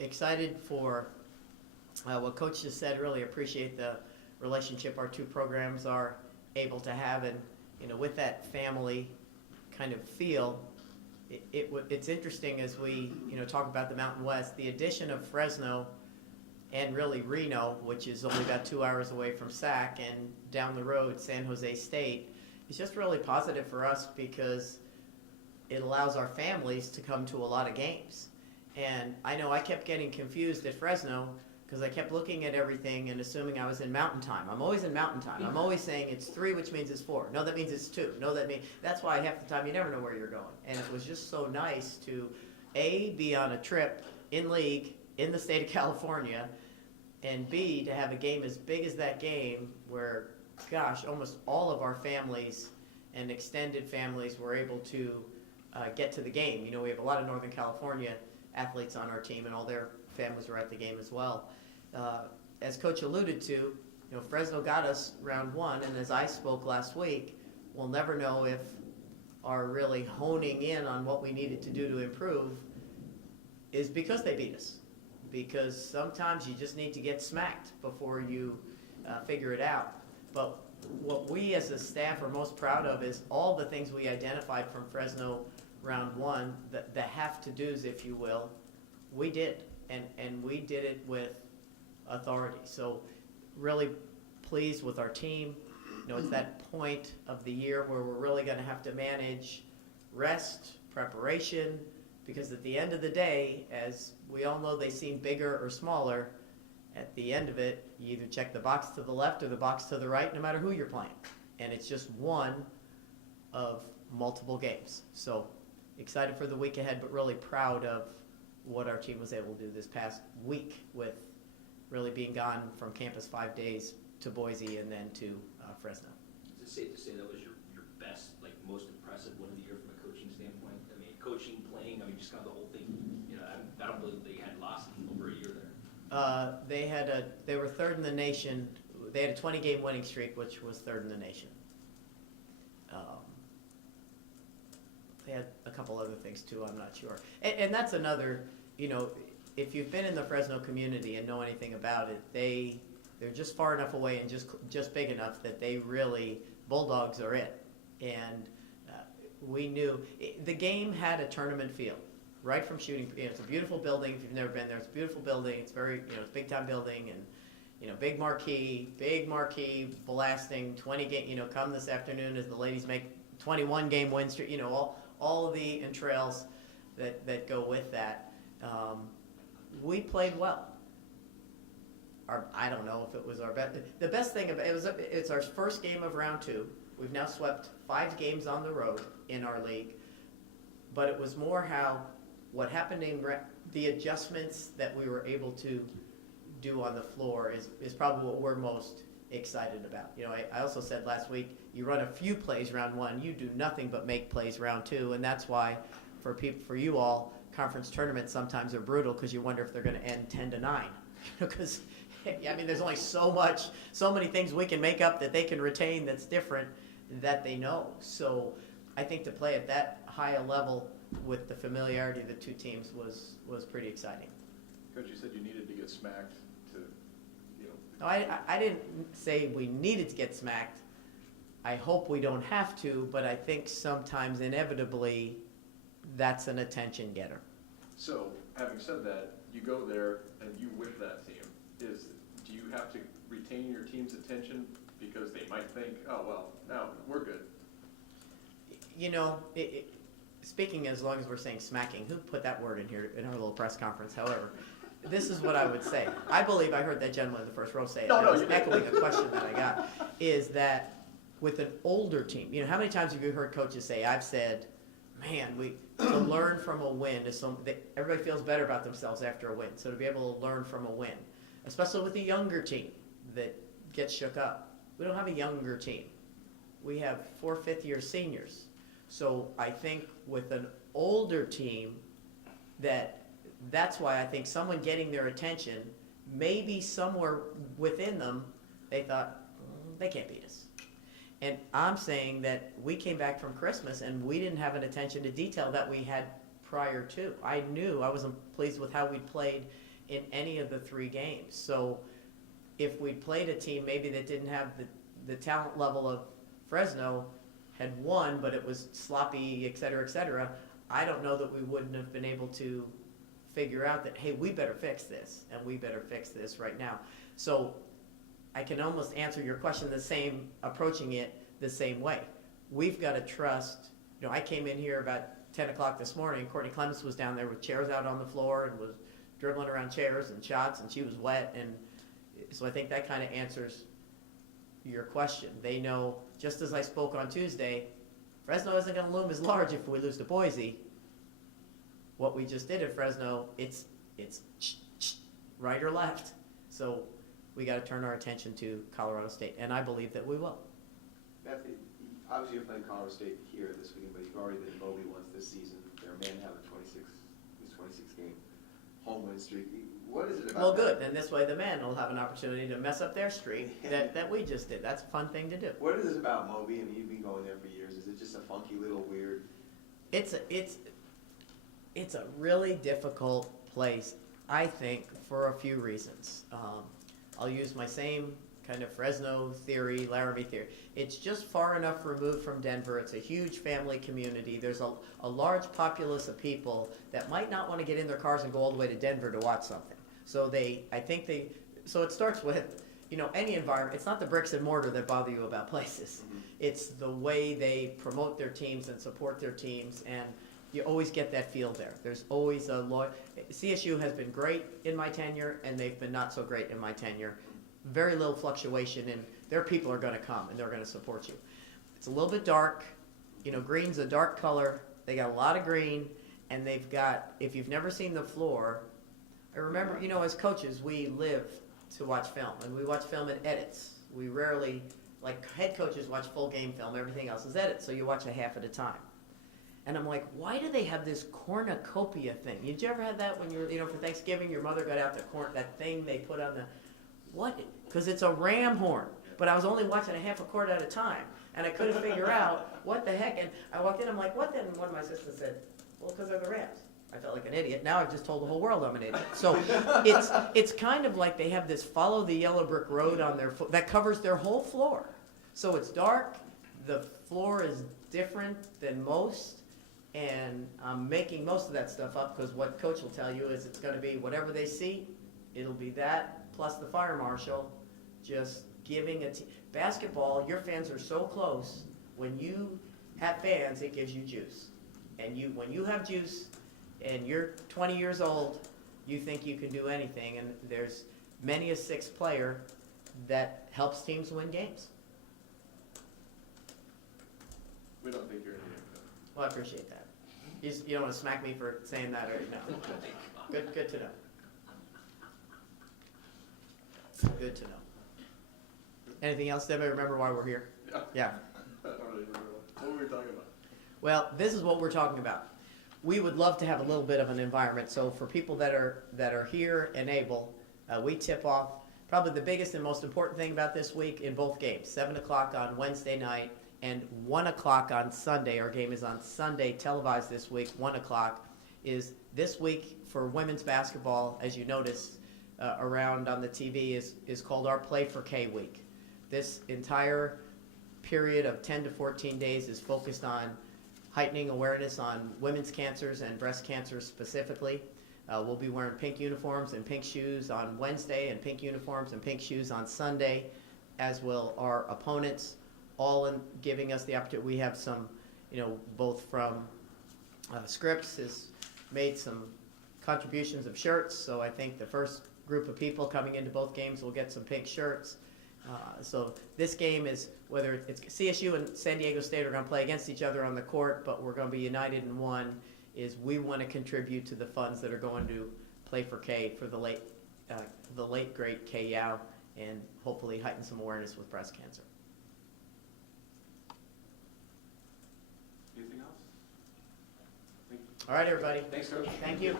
excited for what Coach just said. Really appreciate the relationship our two programs are able to have, and with that family kind of feel, it's interesting as we talk about the Mountain West. The addition of Fresno and really Reno, which is only about 2 hours away from SAC, and down the road San Jose State, is just really positive for us because it allows our families to come to a lot of games. And I know I kept getting confused at Fresno because I kept looking at everything and assuming I was in Mountain Time. I'm always in Mountain Time. I'm always saying it's 3, which means it's 4. No, that means it's 2. No, that's why half the time you never know where you're going. And it was just so nice to be on a trip in league in the state of California, and B, to have a game as big as that game where, gosh, almost all of our families and extended families were able to get to the game. We have a lot of Northern California athletes on our team, and all their families were at the game as well. As Coach alluded to, Fresno got us round 1, and as I spoke last week, we'll never know if our really honing in on what we needed to do to improve is because they beat us. Because sometimes you just need to get smacked before you figure it out. But what we as a staff are most proud of is all the things we identified from Fresno round 1, the have-to-dos, if you will, we did. And we did it with authority. So really pleased with our team. It's that point of the year where we're really going to have to manage rest, preparation, because at the end of the day, as we all know, they seem bigger or smaller. At the end of it, you either check the box to the left or the box to the right, no matter who you're playing. And it's just one of multiple games. So excited for the week ahead, but really proud of what our team was able to do this past week with really being gone from campus 5 days to Boise and then to Fresno. Is it safe to say that was your best, most impressive win of the year from a coaching standpoint? I mean, coaching, playing, just kind of the whole thing. I don't believe they had lost in over a year there. They were 3rd in the nation. They had a 20-game winning streak, which was 3rd in the nation. They had a couple other things too, I'm not sure. And that's another, if you've been in the Fresno community and know anything about it, they're just far enough away and just big enough that they really, Bulldogs are it. And we knew, the game had a tournament feel, right from shooting. It's a beautiful building. If you've never been there, it's a beautiful building. It's very, it's a big-time building, and big marquee, blasting, 20 game, come this afternoon as the ladies make 21-game win streak, all of the entrails that go with that. We played well. I don't know if it was our best. The best thing about it's our first game of round 2. We've now swept 5 games on the road in our league, but it was more what happened in the adjustments that we were able to do on the floor is probably what we're most excited about. I also said last week, you run a few plays round 1, you do nothing but make plays round 2, and that's why for you all, conference tournaments sometimes are brutal because you wonder if they're going to end 10-9, because there's only so many things we can make up that they can retain that's different that they know. So I think to play at that high a level with the familiarity of the two teams was pretty exciting. Coach, you said you needed to get smacked to, No, I didn't say we needed to get smacked. I hope we don't have to, but I think sometimes inevitably that's an attention getter. So, having said that, you go there and you whip that team. Do you have to retain your team's attention because they might think, oh, well, now we're good? Speaking as long as we're saying smacking, who put that word in here in our little press conference? However, this is what I would say. I believe I heard that gentleman in the first row say it. No, I was you echoing a question that I got, is that with an older team, how many times have you heard coaches say, I've said, man, to learn from a win is everybody feels better about themselves after a win. So to be able to learn from a win, especially with a younger team that gets shook up. We don't have a younger team. We have 4 fifth-year seniors. So I think with an older team, that's why I think someone getting their attention, maybe somewhere within them, they thought, they can't beat us. And I'm saying that we came back from Christmas and we didn't have an attention to detail that we had prior to. I knew I wasn't pleased with how we played in any of the 3 games. So if we played a team maybe that didn't have the talent level of Fresno, had won, but it was sloppy, et cetera, I don't know that we wouldn't have been able to figure out that, hey, we better fix this, and we better fix this right now. So I can almost answer your question approaching it the same way. We've got to trust, I came in here about 10 o'clock this morning. Courtney Clemens was down there with chairs out on the floor and was dribbling around chairs and shots, and she was wet. And so I think that kind of answers your question. They know, just as I spoke on Tuesday, Fresno isn't going to loom as large if we lose to Boise. What we just did at Fresno, it's right or left. So we got to turn our attention to Colorado State, and I believe that we will. Beth, obviously you're playing Colorado State here this weekend, but you've already been Moby once this season. Their men have a 26 game home win streak. What is it about Well, that? good. And this way the men will have an opportunity to mess up their streak that we just did. That's a fun thing to do. What is it about Moby? I mean, you've been going there for years. Is it just a funky little weird? It's a really difficult place, I think, for a few reasons. I'll use my same kind of Fresno theory, Laramie theory. It's just far enough removed from Denver. It's a huge family community. There's a large populace of people that might not want to get in their cars and go all the way to Denver to watch something. So so it starts with, any environment. It's not the bricks and mortar that bother you about places. Mm-hmm. It's the way they promote their teams and support their teams, and you always get that feel there. There's always CSU has been great in my tenure, and they've been not so great in my tenure. Very little fluctuation, and their people are going to come, and they're going to support you. It's a little bit dark. Green's a dark color. They got a lot of green, and they've got, if you've never seen the floor, I remember, as coaches, we live to watch film, and we watch film in edits. We rarely, like head coaches, watch full game film. Everything else is edits, so you watch a half at a time. And I'm like, why do they have this cornucopia thing? Did you ever have that when you're, for Thanksgiving, your mother got out that thing they put on the, what? Because it's a ram horn. But I was only watching a half a quart at a time, and I couldn't figure out what the heck. And I walked in, I'm like, what then? And one of my assistants said, well, because they're the Rams. I felt like an idiot. Now I've just told the whole world I'm an idiot. So it's kind of like they have this follow the yellow brick road on their that covers their whole floor. So it's dark. The floor is different than most. And I'm making most of that stuff up because what Coach will tell you is it's going to be whatever they see, it'll be that plus the fire marshal just giving basketball, your fans are so close. When you have fans, it gives you juice. And when you have juice and you're 20 years old, you think you can do anything. And there's many a sixth player that helps teams win games. We don't think you're an idiot. Well, I appreciate that. You don't want to smack me for saying that, or no? Good to know. Good to know. Anything else? Does everybody remember why we're here? Yeah. I don't really remember. What were we talking about? Well, this is what we're talking about. We would love to have a little bit of an environment. So for people that are here and able, we tip off probably the biggest and most important thing about this week in both games. 7 o'clock on Wednesday night. And 1 o'clock on Sunday. Our game is on Sunday, televised this week. 1 o'clock is this week for women's basketball. As you noticed around on the TV is called our Play for K week. This entire period of 10 to 14 days is focused on heightening awareness on women's cancers and breast cancer specifically. We'll be wearing pink uniforms and pink shoes on Wednesday, and pink uniforms and pink shoes on Sunday, as will our opponents. All in giving us the opportunity. We have some, both from Scripps has made some contributions of shirts. So I think the first group of people coming into both games will get some pink shirts. So this game is, whether it's CSU and San Diego State are going to play against each other on the court, but we're going to be united in one, is we want to contribute to the funds that are going to Play for K for the late great Kay Yao, and hopefully heighten some awareness with breast cancer. Anything else? All right, everybody. Thanks, Coach. Thank you.